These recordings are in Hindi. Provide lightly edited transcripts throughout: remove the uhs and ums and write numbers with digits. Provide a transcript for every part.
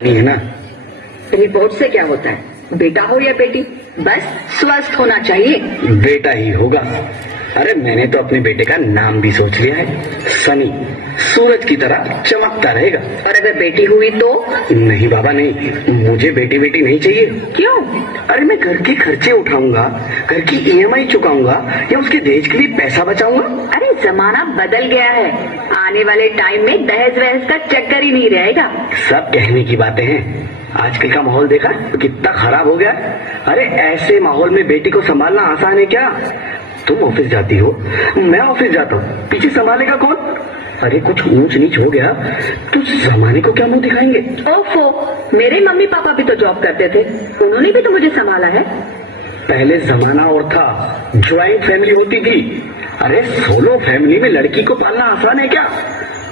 नहीं है ना। रिपोर्ट से क्या होता है? बेटा हो या बेटी, बस स्वस्थ होना चाहिए। बेटा ही होगा। अरे मैंने तो अपने बेटे का नाम भी सोच लिया है, सनी। सूरज की तरह चमकता रहेगा। और अगर बेटी हुई तो? नहीं बाबा नहीं, मुझे बेटी बेटी नहीं चाहिए। क्यों? अरे मैं घर के खर्चे उठाऊंगा, घर की ईएमआई चुकाऊंगा या उसके दहेज के लिए पैसा बचाऊंगा। अरे जमाना बदल गया है, आने वाले टाइम में दहेज वहेज का चक्कर ही नहीं रहेगा। सब कहने की बातें हैं, आजकल का माहौल देखा तो कितना खराब हो गया। अरे ऐसे माहौल में बेटी को संभालना आसान है क्या? तुम ऑफिस जाती हो, मैं ऑफिस जाता हूँ, पीछे संभालेगा कौन? अरे कुछ ऊंच नीच हो गया तो जमाने को क्या मुंह दिखाएंगे? ओफो, मेरे मम्मी पापा भी तो जॉब करते थे, उन्होंने भी तो मुझे संभाला है। पहले जमाना और था, ज्वाइंट फैमिली होती थी। अरे सोलो फैमिली में लड़की को पालना आसान है क्या?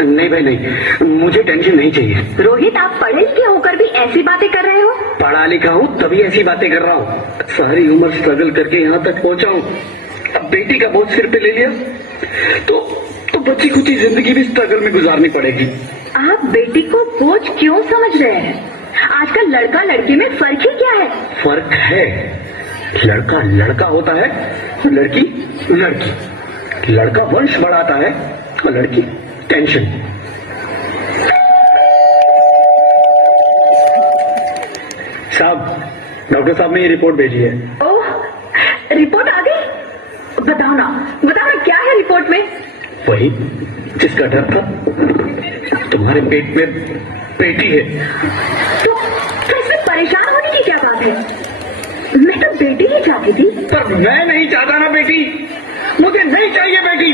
नहीं भाई नहीं, मुझे टेंशन नहीं चाहिए। रोहित, आप पढ़े लिखे होकर भी ऐसी बातें कर रहे हो? पढ़ा लिखा हूँ तभी ऐसी बातें कर रहा हूँ। सारी उम्र स्ट्रगल करके यहाँ तक पहुँचा हूँ, अब बेटी का बोझ सिर पे ले लिया तो बच्ची कुछ जिंदगी भी स्ट्रगल में गुजारनी पड़ेगी। आप बेटी को बोझ क्यों समझ रहे हैं? आजकल लड़का लड़की में फर्क ही क्या है? फर्क है, लड़का लड़का होता है, लड़की लड़की। लड़का वंश बढ़ाता है और लड़की टेंशन। साहब, डॉक्टर साहब ने ये रिपोर्ट भेजी है। ओह, रिपोर्ट आ गई? बताओ ना क्या है रिपोर्ट में? वही जिसका डर था, तुम्हारे पेट में बेटी है। तो इसमें परेशान होने की क्या बात है? मैं तो बेटी ही चाहती थी। पर मैं नहीं चाहता ना बेटी, मुझे नहीं चाहिए बेटी।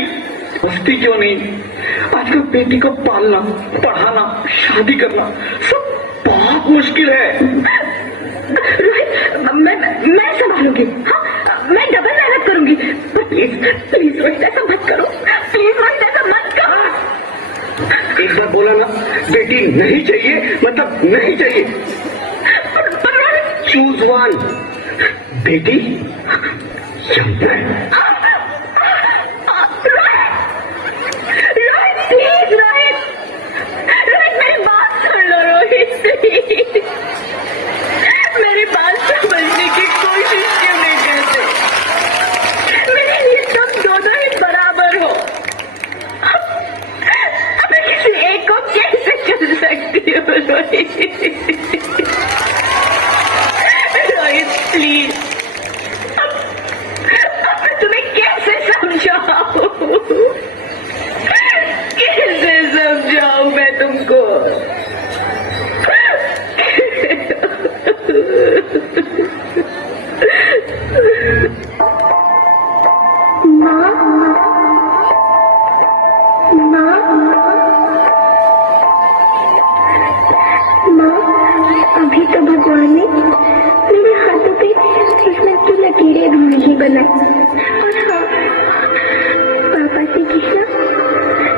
बस्ती क्यों नहीं, आजकल बेटी को पालना, पढ़ाना, शादी करना सब बहुत मुश्किल है। रोहित, मैं संभालूंगी। हाँ, मैं डबल मेहनत करूंगी। पर प्लीज रोहित, ऐसा मत करो। प्लीज रोहित, ऐसा मत करो। एक बार बोला ना, बेटी नहीं चाहिए मतलब नहीं चाहिए। पर रोहित, चूज वन, बेटी या मैं। प्लीज रोहित, मेरी बात सुन लो रोहित, मेरी बात समझने की कोशिश क्यों नहीं करते? मेरे लिए तुम दोनों ही बराबर हो। अब मैं किसी एक को कैसे चुन सकती हूँ रोहित? रोहित प्लीज, अब मैं तुम्हें कैसे समझाऊं? कैसे समझाऊं मैं तुमको? अभी तो भगवान ने मेरे हाथों पे किस्मत की लकीरें भी नहीं बनाई। और हाँ, पापा से किस्सा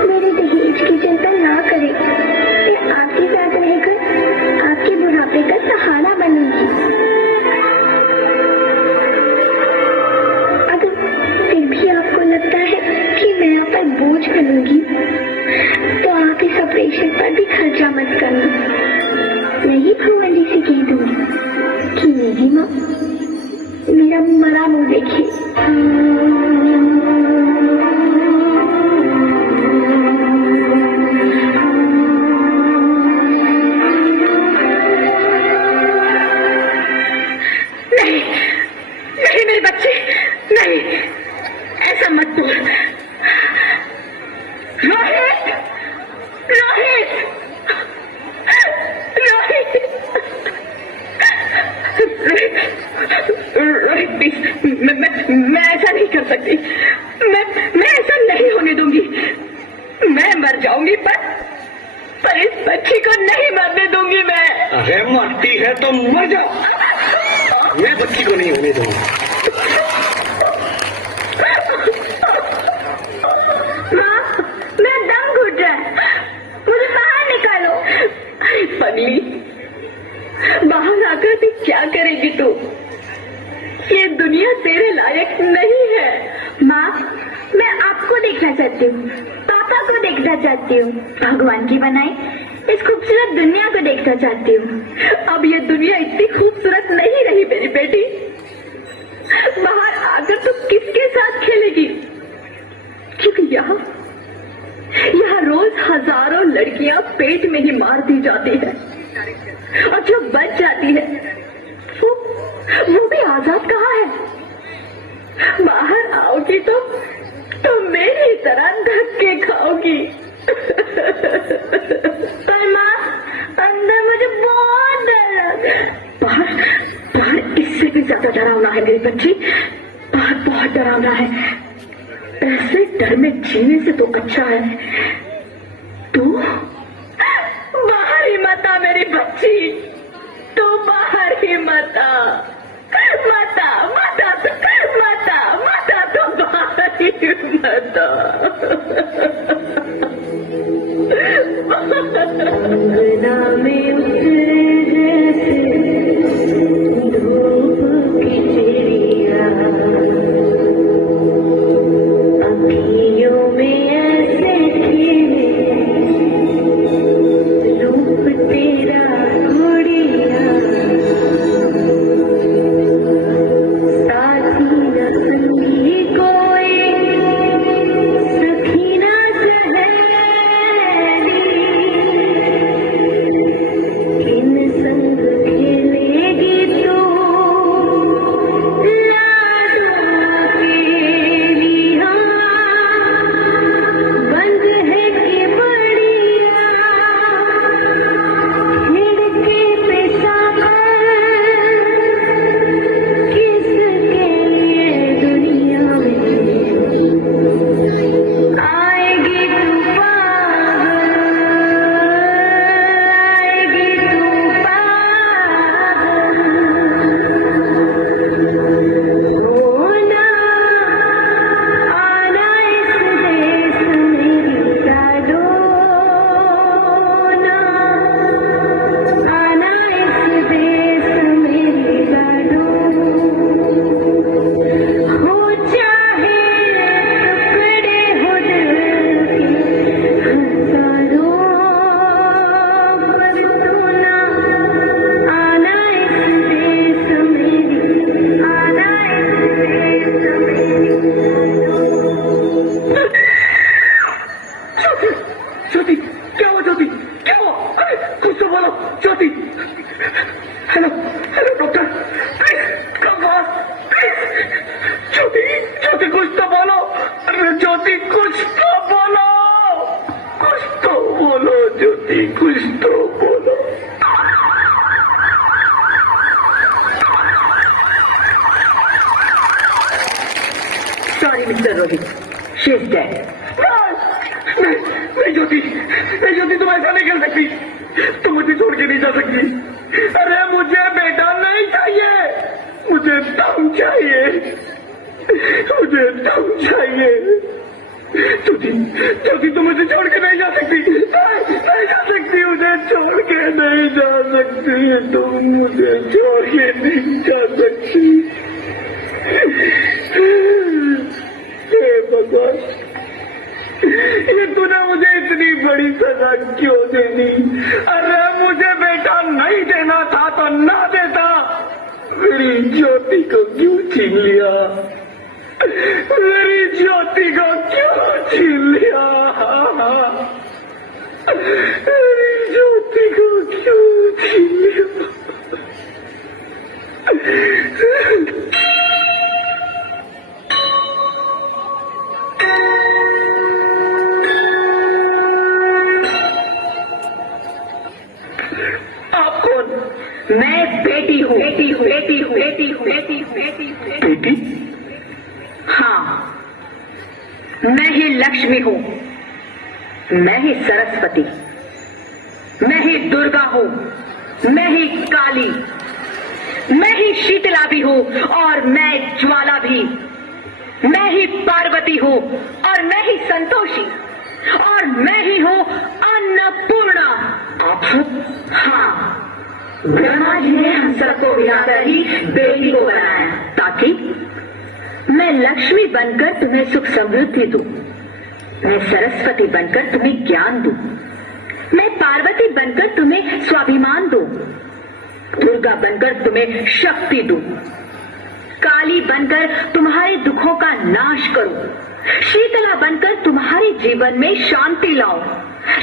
मेरे दहेज की चिंता ना करे। मैं आपके साथ रहकर आपके बुढ़ापे का सहारा बनूंगी। अगर फिर भी आपको लगता है कि मैं आप पर बोझ बनूंगी तो आप इस ऑपरेशन पर भी खर्चा मत करना। नहीं, भगवान जी से कह दूंगी कि मेरी माँ मेरा मरा मुंह देखे। नहीं नहीं मेरे बच्चे, नहीं, ऐसा मत बोल। रोहित, रोहित, रोहित प्लीज, मैं ऐसा नहीं कर सकती। मैं ऐसा नहीं होने दूंगी। मैं मर जाऊंगी पर इस बच्ची को नहीं मरने दूंगी मैं। अरे मरती है तो मर जाओ, मैं बच्ची को नहीं होने दूंगा। माँ, मेरा दम घुट रहा है, मुझे बाहर निकालो। अरे पगली, बाहर आकर भी क्या करेगी तू? ये दुनिया तेरे लायक नहीं है। माँ, मैं आपको देखना चाहती हूँ, पापा को देखना चाहती हूँ। भगवान की बनाई इस खूबसूरत दुनिया को देखना चाहती हूँ। अब ये दुनिया इतनी खूबसूरत नहीं रही मेरी बेटी। बाहर आकर तो किसके साथ खेलेगी? क्योंकि यहाँ रोज हजारों लड़कियां पेट में ही मार दी जाती है, और जो बच जाती है वो भी आजाद कहाँ है? बाहर आओगी तो मेरी तरह धक्के खाओगी। पर माँ, अंदर मुझे बहुत डर लग रहा है। बाहर इससे भी ज्यादा डरावना है मेरी बच्ची, बहुत डरावना है। ऐसे डर में जीने से तो अच्छा है तू बाहर ही मत आ मेरी बच्ची, तू बाहर ही मत आ, मत आ, मत आ, मत आ, मत आ, तू बाहर ही मत ज्योति, तुम ऐसा नहीं कर सकती, तुम मुझे छोड़ के नहीं जा सकती। अरे मुझे बेटा नहीं चाहिए, मुझे दम चाहिए, मुझे दम चाहिए। ज्योति, तुम मुझे छोड़ के नहीं जा सकती, नहीं जा सकती, मुझे छोड़ के नहीं जा सकती, तुम मुझे छोड़ के नहीं जा सकती। हे भगवान, ये तूने मुझे इतनी बड़ी सजा क्यों दे दी? अरे मुझे बेटा नहीं देना था तो ना देता, मेरी ज्योति को क्यों छीन लिया? मेरी ज्योति को क्यों छीन लिया? मेरी ज्योति को क्यों छीन लिया? मैं बेटी हूँ, बेटी? हाँ, मैं ही लक्ष्मी हूँ, मैं ही सरस्वती, मैं ही दुर्गा हूँ, मैं ही काली, मैं ही शीतला भी हूँ और मैं ज्वाला भी, मैं ही पार्वती हूँ और मैं ही संतोषी, और मैं ही हूँ अन्नपूर्णा। आप? हाँ, ब्रह्मा जी ने हम सबको मिलाकर ही बेटी को बनाया ताकि मैं लक्ष्मी बनकर तुम्हें सुख समृद्धि दूं, मैं सरस्वती बनकर तुम्हें ज्ञान दूं, मैं पार्वती बनकर तुम्हें स्वाभिमान दूं, दुर्गा बनकर तुम्हें शक्ति दूं, काली बनकर तुम्हारे दुखों का नाश करूं, शीतला बनकर तुम्हारे जीवन में शांति लाऊं,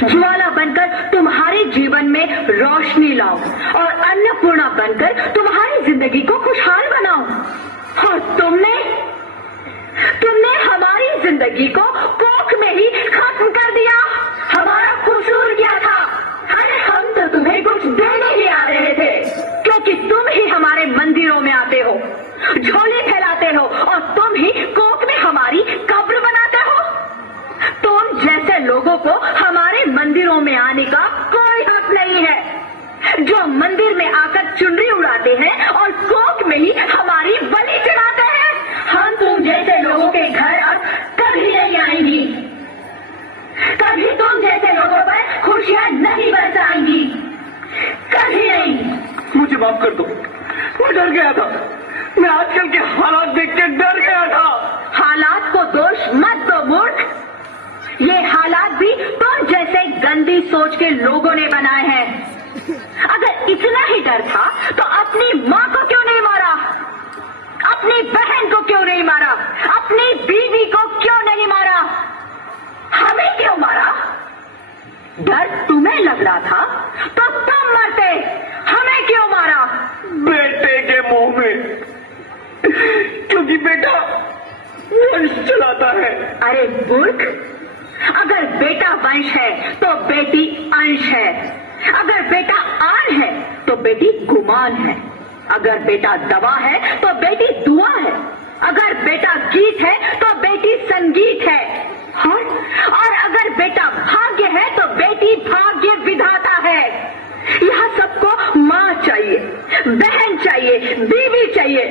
ज्वाला बनकर तुम्हारे जीवन में रोशनी लाऊं और अन्नपूर्णा बनकर तुम्हारी जिंदगी को खुशहाल बनाऊं। और तुमने हमारी जिंदगी को कोख में ही खत्म कर दिया। हमारा कसूर क्या था? अरे हम तो तुम्हें कुछ देने ही आ रहे थे, क्योंकि तुम ही हमारे मंदिरों में आते हो, झोले फैलाते हो और तुम ही कोख में हमारी कब्र बनाते हो। तुम जैसे लोगों को हमारे मंदिरों में आने का कोई हक नहीं है, जो मंदिर में आकर चुनरी उड़ाते हैं और कोख में ही हमारी बलि चढ़ाते हैं। हम तुम जैसे लोगों के घर अब कभी नहीं आएंगी, कभी तुम जैसे लोगों पर खुशियां नहीं बरसाएंगी, कभी नहीं। मुझे माफ कर दो, मैं डर गया था। मैं आजकल के हालात देख के डर गया था। हालात को दोष मत दो मूर्ख, ये हालात भी तुम जैसे गंदी सोच के लोगों ने बनाए हैं। अगर इतना ही डर था तो अपनी माँ को क्यों नहीं मारा, अपनी बहन को क्यों नहीं मारा, अपनी बीवी को क्यों नहीं मारा, हमें क्यों मारा? डर तुम्हें लग रहा था तो तुम मरते, हमें क्यों मारा? बेटे के मुंह में, क्योंकि बेटा वंश चलाता है। अरे मूर्ख, अगर बेटा वंश है तो बेटी अंश है, अगर बेटा आन है तो बेटी गुमान है, अगर बेटा दवा है तो बेटी दुआ है, अगर बेटा गीत है तो बेटी संगीत है, और अगर बेटा भाग्य है तो बेटी भाग्य विधाता है। यह सबको माँ चाहिए, बहन चाहिए, बीवी चाहिए,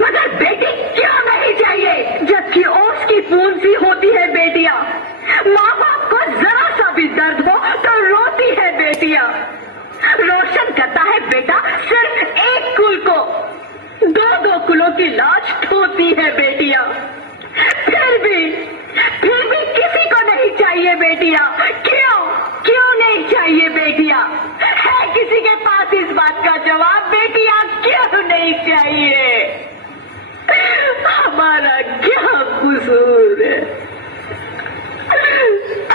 मगर बेटी क्यों नहीं चाहिए? जबकि ओस की फूल सी होती है बेटियां, माँ बाप को जरा सा भी दर्द हो तो रोती है बेटियां। रोशन करता है बेटा सिर्फ एक कुल को, दो कुलों की लाज ढोती है बेटियां। फिर भी किसी को नहीं चाहिए बेटियां। क्यों नहीं चाहिए बेटियां? है किसी के पास इस बात का जवाब? बेटियां क्यों नहीं चाहिए? हमारा क्या कसूर है?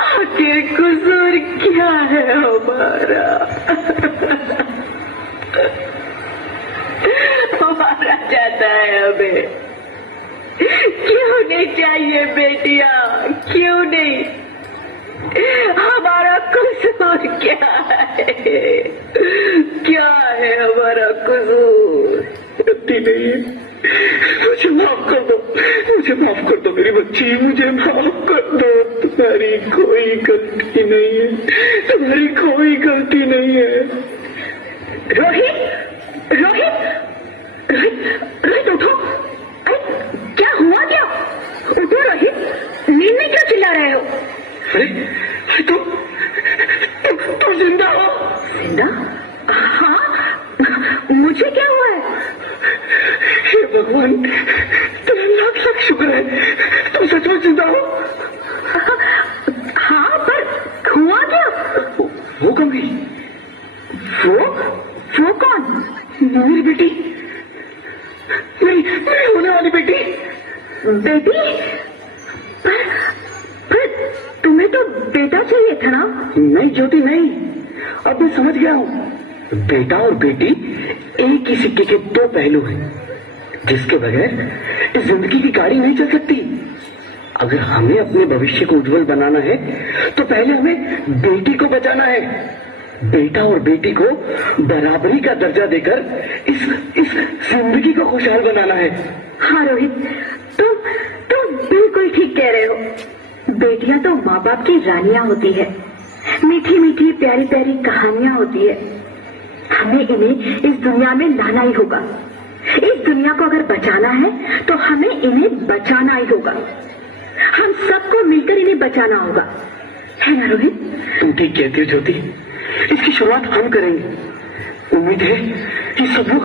आखिर कसूर क्या है हमारा? हमारा जाता है हमें। क्यों नहीं चाहिए बेटियां? क्यों नहीं? हमारा कसूर क्या है? क्या है हमारा कसूर? गलती नहीं है, मुझे माफ कर दो, मुझे माफ कर दो मेरी बच्ची, मुझे माफ कर दो। तुम्हारी कोई गलती नहीं है, तुम्हारी कोई गलती नहीं है। रोहित, रोहित, रोहित, रोहित उठो। अरे क्या हुआ? क्या? उठो रोहित, नींद में क्यों चिल्ला रहे हो? अरे तुम जिंदा हो? जिंदा? हाँ, मुझे क्या हुआ है? हे भगवान, तेरा लाख लाख शुक्र है, तुम सचमुच जिंदा हो। हाँ, पर हुआ क्या? वो कौन गई? वो कौन? मेरी बेटी, मेरी होने वाली बेटी। बेटी? पर तुम्हें तो बेटा चाहिए था ना? नहीं ज्योति नहीं, अब मैं समझ गया हूँ। बेटा और बेटी एक ही सिक्के के दो पहलू हैं, जिसके बगैर इस जिंदगी की गाड़ी नहीं चल सकती। अगर हमें अपने भविष्य को उज्जवल बनाना है तो पहले हमें बेटी को बचाना है। बेटा और बेटी को बराबरी का दर्जा देकर इस जिंदगी को खुशहाल बनाना है। हाँ रोहित, तुम बिल्कुल ठीक कह रहे हो। बेटियां तो माँ बाप की रानियां होती है, मीठी मीठी प्यारी प्यारी कहानियां होती है। हमें इन्हें इस दुनिया में लाना ही होगा। इस दुनिया को अगर बचाना है तो हमें इन्हें बचाना ही होगा। हम सबको मिलकर इन्हें बचाना होगा, है ना रोहित? तुम ठीक कहती हो ज्योति, इसकी शुरुआत हम करेंगे। उम्मीद है कि सब लोग